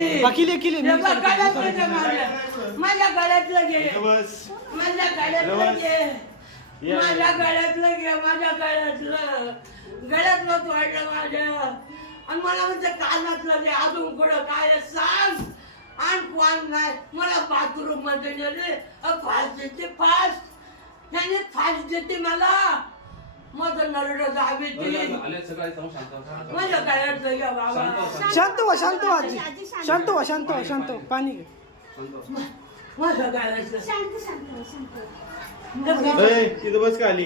माझ्या गळ्यातलं घे, माझ्या गळ्यातलं घे, माझ्या गळ्यातलं घे, माझ्या गळ्यातलं तोडलं माझ्या. आणि मला म्हणजे कानातलं घे, अजून कुठं काय सांग. आणि कोण नाही मला बाथरूम मध्ये नेले, फास्ट देते, फास्ट त्याने फास्ट देते मला. माझं नरड जावे माझ्या गळ्यातलं घ्या बाबा. शांत व्हा, शांत व्हा आजी, शांत व्हा, शांत व्हा, शांत व्हा. पाणी घे. माझ्या गळ्यातलं तिथं बस का आली.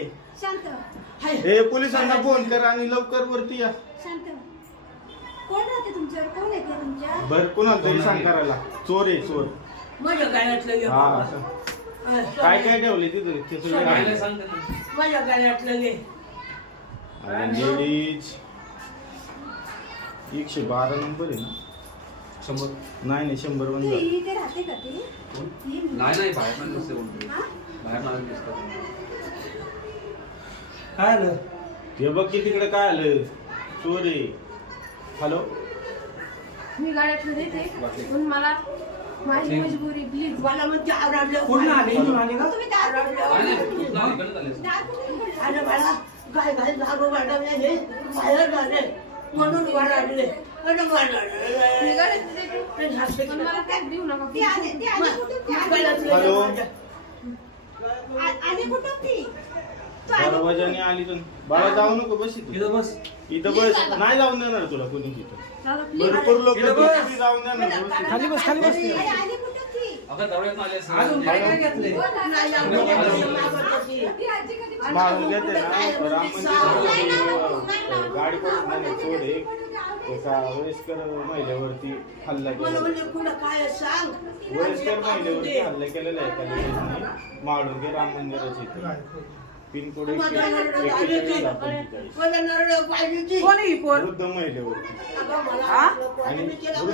हे पोलिसांना फोन कर आणि लवकर वरती या. कोण राहते तुमच्यावर? कोण येते तुमच्या? बर कोणाला तरी सांग करायला. चोर आहे चोर. माझ्या गळ्यातलं घ्या हा बाबा. असं. काय काय ठेवले तिथं ते सगळं माझ्या गळ्यातलं घे. लेडीज 112 नंबर आहे ना. 100 नाही 100 बंद. ती इथे राहते का ती? नाही बाहेर पण नसते कोणतरी. बाहेर मला दिसतात. काय आलं ते बघ की तिकडे काय आलं. चोर आहे. हॅलो मी गाड्यातलं देते पण मला माझी मजबुरी प्लीज. मला म्हणजे आवडलं पूर्ण आले आले का? तुम्ही दार नाही, नाही, इकडे आले. दार कुठे आणि मला काय काय झाडू वाढवले बाहेर झाले म्हणून वाढले मी गाड्यातलं देते पण मला टॅग देऊ नका. ती आली कुठून? ती आली हॅलो आली कुठून ती? दरवाजाने आली तर बाळा जाऊ नको बस इथं बस. इथं बस नाही जाऊन देणार तुला कोणी तिथं. भरपूर लोक जाऊन देणार. खाली बस, खाली बस. अरे आली कुठून ती? अगं दरवाज्यातून आले असतील. अजून काय काय घेतलंय? ती आजी कधी मारून घेते ना राम मंदिर गाडी पडत नाही चोर एक एका वयस्कर महिलेवरती हल्ला मला केला. म्हणजे पुढं काय सांग. वयस्कर महिलेवरती हल्ला केलेला आहे एका लेडीजने माळुंगे राम मंदिराच्या इथे. पिनकोड माझ्या नरड पाहिजे माझ्या नरड पाहिजे कोणी पोर? वृद्ध महिलेवरती आणि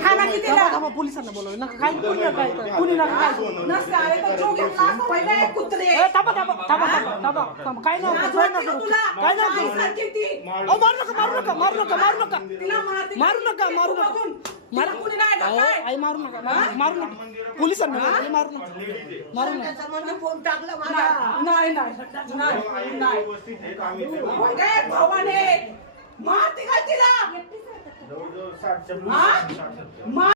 हा ना किती लागा पोलिसांना बोलवलं नका. काय कुणी नका काय कुणी नका काय नसतं. अरे तो जो घेतला पहिला एक कुत्रे. ए थांबा थांबा थांबा थांबा थांबा. काय नाव काय नाव काय नाव मारू नका मारू नका मारू नका मारू नका मारू नका मारू नका मारू आई मारू नका मारू नका. पोलिसांना बोलवलं मारू नका मारू नका. म्हणजे फोन टाकला मला. नाही नाही नाही भावाने मारते काय तिला जवळजवळ 60 च्या